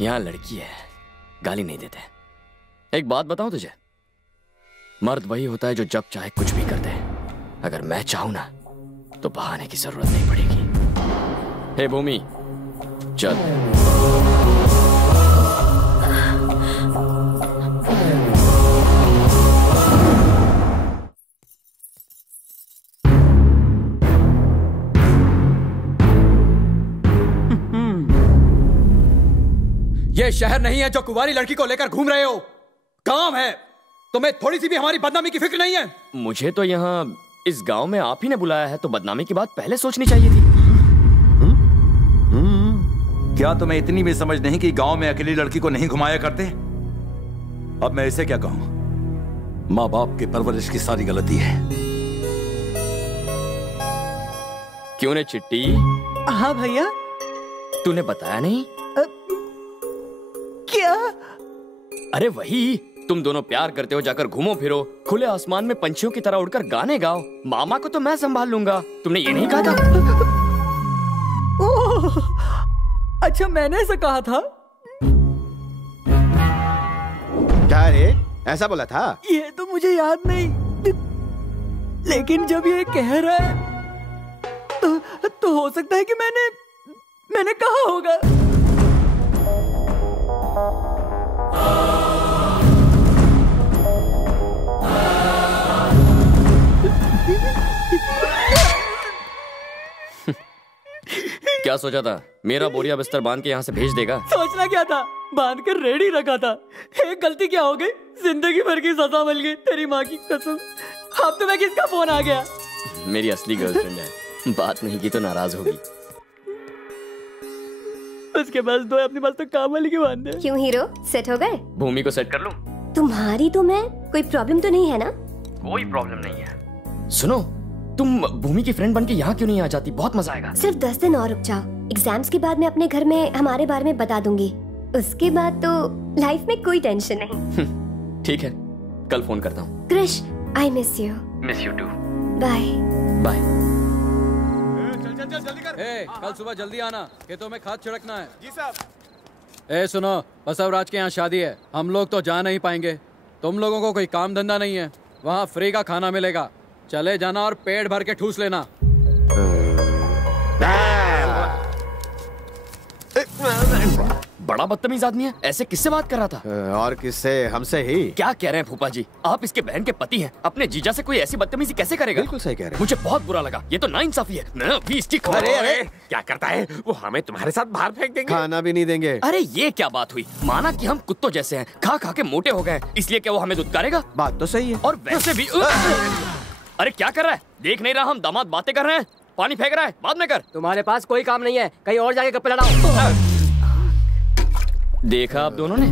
यहाँ लड़की है, गाली नहीं देते। एक बात बताऊं तुझे, मर्द वही होता है जो जब चाहे कुछ भी कर दे। अगर मैं चाहूं ना तो बहाने की जरूरत नहीं पड़ेगी। हे भूमि, चल। ये शहर नहीं है जो कुंवारी लड़की को लेकर घूम रहे हो, काम है। तुम्हें थोड़ी सी भी हमारी बदनामी की फिक्र नहीं है? मुझे तो यहाँ इस गांव में आप ही ने बुलाया है, तो बदनामी की बात पहले सोचनी चाहिए थी। क्या तुम्हें इतनी भी समझ नहीं कि गांव में अकेली लड़की को नहीं घुमाया करते? अब मैं इसे क्या कहूं? माँ बाप की परवरिश की सारी गलती है। क्यों ने चिट्टी? हाँ भैया। तूने बताया नहीं? क्या? अरे वही, तुम दोनों प्यार करते हो, जाकर घूमो फिरो, खुले आसमान में पंछियों की तरह उड़कर गाने गाओ। मामा को तो मैं संभाल लूंगा। तुमने ये नहीं कहा था? ओह, अच्छा मैंने ऐसा कहा था? क्या रे, ऐसा बोला था? ये तो मुझे याद नहीं, लेकिन जब ये कह रहा है तो हो सकता है कि मैंने कहा होगा। क्या सोचा था? मेरा बोरिया बिस्तर बांध के यहाँ से भेज देगा? सोचना क्या था, बांध कर रेडी रखा था। एक गलती क्या हो गई, जिंदगी भर की सजा मिल गई। तेरी माँ की कसम। अब तुम्हें किसका फोन आ गया? मेरी असली गर्लफ्रेंड है, बात नहीं की तो नाराज होगी। उसके पास दो, अपने पास तो काम वाली की बात है। क्यों हीरो, सेट हो गए? भूमि को सेट कर लूं? तुम्हारी तो मैं, कोई प्रॉब्लम तो नहीं है ना? कोई प्रॉब्लम नहीं है। सुनो, तुम भूमि की फ्रेंड बन के यहाँ क्यों नहीं आ जाती? बहुत मजा आएगा। सिर्फ 10 दिन और रुक जाओ, एग्जाम्स के बाद मैं अपने घर में हमारे बारे में बता दूंगी। उसके बाद तो लाइफ में कोई टेंशन नहीं। ठीक है, कल फोन करता हूँ। Krish, I miss you. Miss you too. Bye bye. चल जल्दी कर। कल सुबह जल्दी आना, खेतों में खाद छिड़कना है। जी साहब। सुनो, बसवराज के यहाँ शादी है, हम लोग तो जा नहीं पाएंगे। तुम लोगों को कोई काम धंधा नहीं है, वहाँ फ्री का खाना मिलेगा। चले जाना और पेट भर के ठूस लेना। बड़ा बदतमीज आदमी है, ऐसे किससे बात कर रहा था? और किससे? हमसे ही। क्या कह रहे हैं फूफा जी, आप इसके बहन के पति हैं। अपने जीजा से कोई ऐसी बदतमीजी कैसे करेगा? बिल्कुल सही कह रहे हैं। मुझे बहुत बुरा लगा, ये तो नाइंसाफी है। मैं अभी इसकी अरे क्या करता है वो? हमें तुम्हारे साथ बाहर फेंक देंगे। खाना भी नहीं देंगे। अरे ये क्या बात हुई? माना कि हम कुत्तों जैसे हैं, खा खा के मोटे हो गए, इसलिए क्या वो हमें दुत्कारेगा? बात तो सही है। और वैसे भी अरे क्या कर रहा है? देख नहीं रहा हम दामाद बातें कर रहे हैं? पानी फेंक रहा है, बाद में कर। तुम्हारे पास कोई काम नहीं है, कहीं और जाके गप्पे लड़ाओ। देखा आप दोनों ने,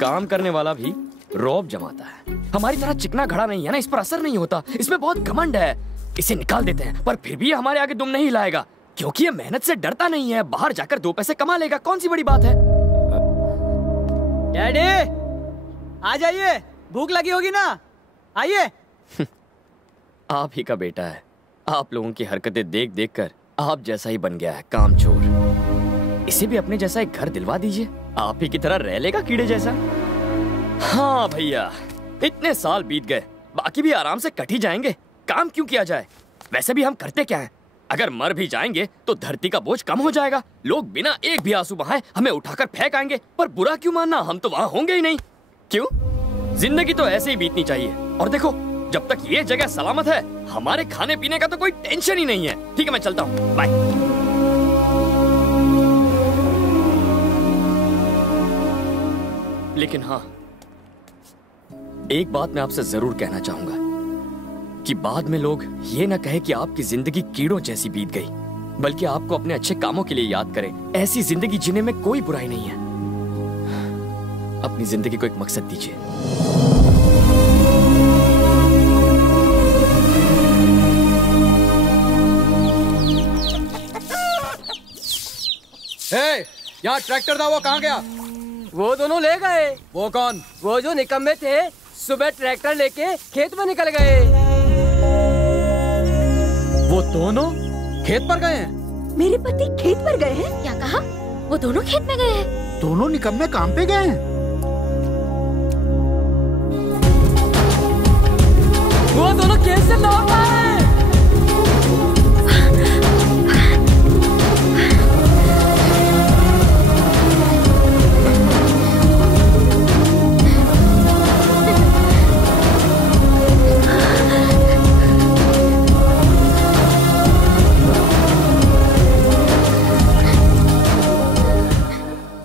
काम करने वाला भी रौब जमाता है। हमारी तरह चिकना घड़ा नहीं है ना, इस पर असर नहीं होता। इसमें बहुत घमंड है, इसे निकाल देते हैं। पर फिर भी ये हमारे आगे दुम नहीं हिलाएगा, क्योंकि ये मेहनत से डरता नहीं है। बाहर जाकर 2 पैसे कमा लेगा, कौन सी बड़ी बात है? डैडी आ जाइए, भूख लगी होगी ना, आइए। आप ही का बेटा है, आप लोगों की हरकतें देख देख कर आप जैसा ही बन गया है, कामचोर। इसे भी अपने जैसा एक घर दिलवा दीजिए, आप ही की तरह रह लेगा कीड़े जैसा। हाँ भैया, इतने साल बीत गए, बाकी भी आराम से कट ही जाएंगे। काम क्यों किया जाए? वैसे भी हम करते क्या हैं? अगर मर भी जाएंगे तो धरती का बोझ कम हो जाएगा। लोग बिना एक भी आंसू बहाए हमें उठाकर फेंक आएंगे। पर बुरा क्यों मानना, हम तो वहां होंगे ही नहीं। क्यों? जिंदगी तो ऐसे ही बीतनी चाहिए। और देखो, जब तक ये जगह सलामत है, हमारे खाने पीने का तो कोई टेंशन ही नहीं है। ठीक है, मैं चलता हूँ, बाय। लेकिन हाँ, एक बात मैं आपसे जरूर कहना चाहूंगा कि बाद में लोग ये ना कहे कि आपकी जिंदगी कीड़ों जैसी बीत गई, बल्कि आपको अपने अच्छे कामों के लिए याद करें। ऐसी जिंदगी जीने में कोई बुराई नहीं है। अपनी जिंदगी को एक मकसद दीजिए। यहाँ ट्रैक्टर था, वो कहाँ गया? वो दोनों ले गए। वो कौन? वो जो निकम्मे थे, सुबह ट्रैक्टर लेके खेत में निकल गए। वो दोनों खेत पर गए हैं? मेरे पति खेत पर गए हैं? क्या कहा? वो दोनों खेत में गए हैं? दोनों निकम्मे काम पे गए हैं। वो दोनों कैसे लौट आए?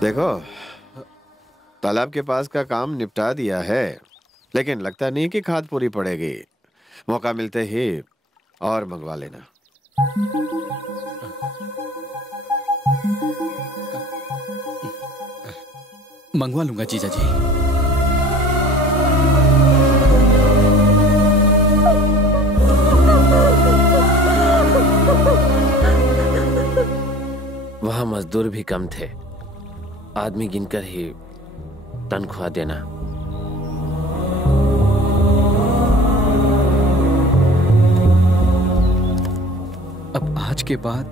देखो, तालाब के पास का काम निपटा दिया है, लेकिन लगता नहीं कि खाद पूरी पड़ेगी। मौका मिलते ही और मंगवा लेना। मंगवा लूंगा जीजा जी। वहां मजदूर भी कम थे, आदमी गिनकर ही तनख्वाह देना। अब आज के बाद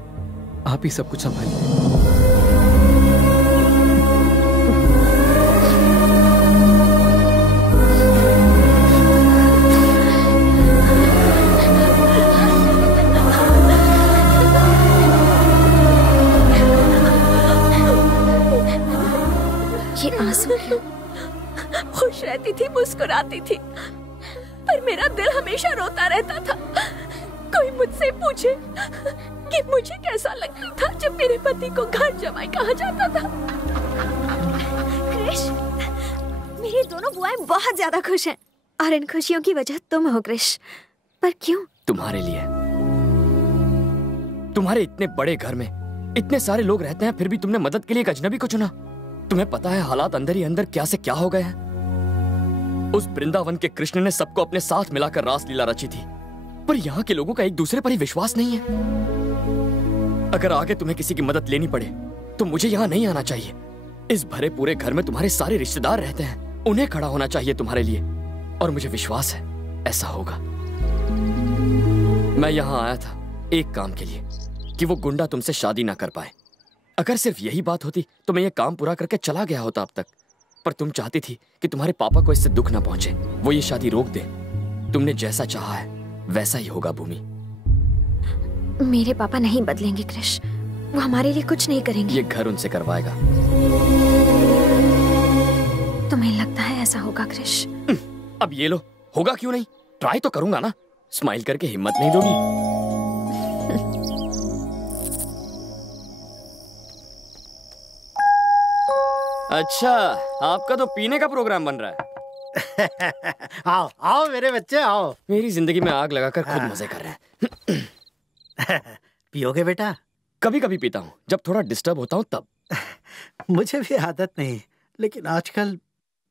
आप ही सब कुछ संभालिए। खुश रहती थी, मुस्कुराती थी, पर मेरा दिल हमेशा रोता रहता था। कोई मुझसे पूछे कि मुझे कैसा लगता था जब मेरे पति को घर जमाई कहा जाता था। क्रिश, मेरी दोनों बुआएं बहुत ज्यादा खुश हैं और इन खुशियों की वजह तुम हो क्रिश। पर क्यों? तुम्हारे लिए। तुम्हारे इतने बड़े घर में इतने सारे लोग रहते हैं, फिर भी तुमने मदद के लिए एक अजनबी को चुना। तुम्हें पता है हालात अंदर ही अंदर क्या से क्या हो गए हैं। उस वृंदावन के कृष्ण ने सबको अपने साथ मिलाकर रासलीला रची थी, पर यहाँ के लोगों का एक दूसरे पर ही विश्वास नहीं है। अगर आगे तुम्हें किसी की मदद लेनी पड़े तो मुझे यहाँ नहीं आना चाहिए। इस भरे पूरे घर में तुम्हारे सारे रिश्तेदार रहते हैं, उन्हें खड़ा होना चाहिए तुम्हारे लिए, और मुझे विश्वास है ऐसा होगा। मैं यहाँ आया था एक काम के लिए, कि वो गुंडा तुमसे शादी ना कर पाए। अगर सिर्फ यही बात होती तो मैं ये काम पूरा करके चला गया होता अब तक, पर तुम चाहती थी कि तुम्हारे पापा को इससे दुख ना पहुंचे, वो ये शादी रोक दे। तुमने जैसा चाहा है वैसा ही होगा भूमि। मेरे पापा नहीं बदलेंगे क्रिश, वो हमारे लिए कुछ नहीं करेंगे। ये घर उनसे करवाएगा। तुम्हें लगता है ऐसा होगा क्रिश? अब ये लो, होगा क्यों नहीं, ट्राई तो करूंगा ना। स्माइल करके हिम्मत नहीं दोगी? अच्छा, आपका तो पीने का प्रोग्राम बन रहा है। आओ आओ मेरे बच्चे आओ। मेरी जिंदगी में आग लगाकर खुद मजे कर रहे हैं। पियोगे बेटा? कभी कभी पीता हूँ, जब थोड़ा डिस्टर्ब होता हूँ तब। मुझे भी आदत नहीं, लेकिन आजकल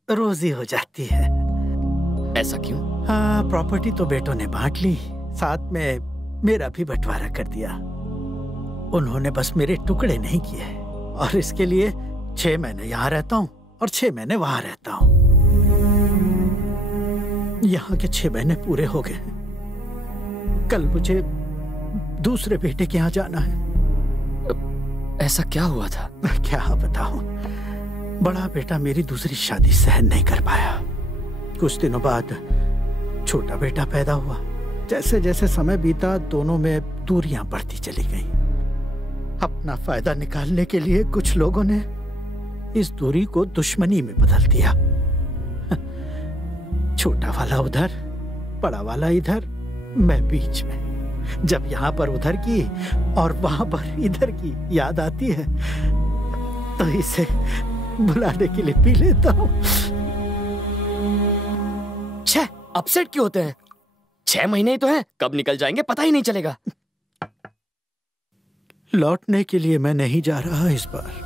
रोज ही हो जाती है। ऐसा क्यों? हाँ, प्रॉपर्टी तो बेटों ने बांट ली, साथ में मेरा भी बंटवारा कर दिया। उन्होंने बस मेरे टुकड़े नहीं किए, और इसके लिए 6 महीने यहाँ रहता हूँ और 6 महीने वहां रहता हूँ। यहाँ के 6 महीने पूरे हो गए। कल मुझे दूसरे बेटे के यहाँ जाना है। ऐसा क्या हुआ था? क्या बताऊं, बड़ा बेटा मेरी दूसरी शादी सहन नहीं कर पाया। कुछ दिनों बाद छोटा बेटा पैदा हुआ। जैसे जैसे समय बीता, दोनों में दूरियां बढ़ती चली गईं। अपना फायदा निकालने के लिए कुछ लोगों ने इस दूरी को दुश्मनी में बदल दिया। छोटा वाला उधर, बड़ा वाला इधर, मैं बीच में। जब यहाँ पर उधर की और वहां पर इधर की याद आती है तो इसे बुलाने के लिए पी लेता हूँ। छह अपसेट क्यों होते हैं? 6 महीने ही तो हैं, कब निकल जाएंगे पता ही नहीं चलेगा। लौटने के लिए मैं नहीं जा रहा इस बार।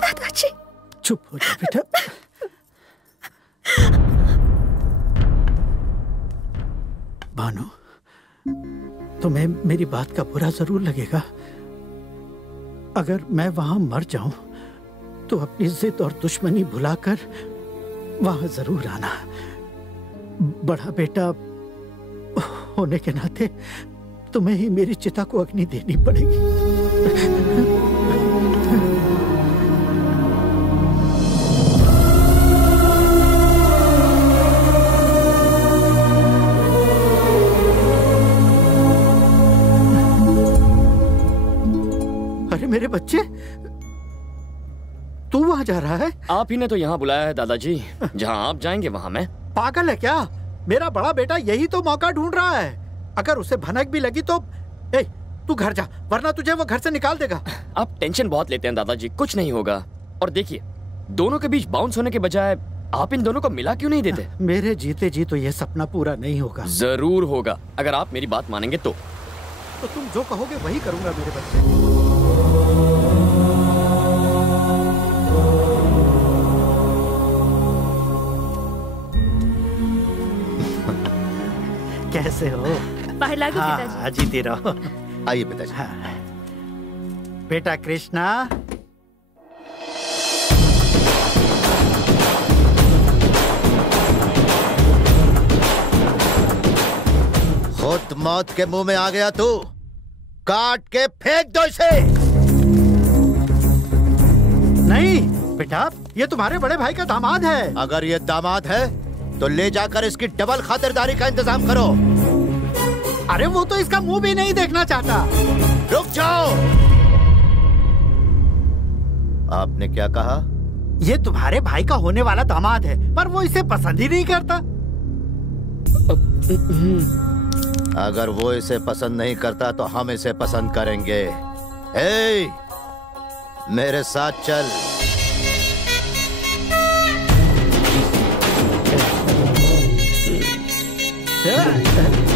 दादाजी, चुप हो जा बेटा। भानु, तुम्हें मेरी बात का बुरा जरूर लगेगा। अगर मैं वहां मर जाऊं तो अपनी जिद और दुश्मनी भुलाकर वहां जरूर आना। बड़ा बेटा होने के नाते तुम्हें ही मेरी चिता को अग्नि देनी पड़ेगी। अरे मेरे बच्चे, तू वहां जा रहा है? आप ही ने तो यहाँ बुलाया है दादाजी। जहाँ आप जाएंगे वहाँ मैं। पागल है क्या? मेरा बड़ा बेटा यही तो मौका ढूंढ रहा है। अगर उसे भनक भी लगी तो तू घर जा, वरना तुझे वो घर से निकाल देगा। आप टेंशन बहुत लेते हैं दादाजी, कुछ नहीं होगा। और देखिए, दोनों के बीच बाउंस होने के बजाय आप इन दोनों को मिला क्यों नहीं देते? मेरे जीते जी तो ये सपना पूरा नहीं होगा। जरूर होगा, अगर आप मेरी बात मानेंगे तो तुम जो कहोगे वही करूंगा मेरे बच्चे। कैसे हो? बाहर लागो पिताजी। जीती रहो। आइए पिताजी। बेटा कृष्णा, खुद मौत के मुंह में आ गया तू, काट के फेंक दो इसे। नहीं बेटा, ये तुम्हारे बड़े भाई का दामाद है। अगर ये दामाद है तो ले जाकर इसकी डबल खातिरदारी का इंतजाम करो। अरे वो तो इसका मुंह भी नहीं देखना चाहता। रुक जाओ। आपने क्या कहा? ये तुम्हारे भाई का होने वाला दामाद है, पर वो इसे पसंद ही नहीं करता। अगर वो इसे पसंद नहीं करता तो हम इसे पसंद करेंगे। मेरे साथ चल। Yeah.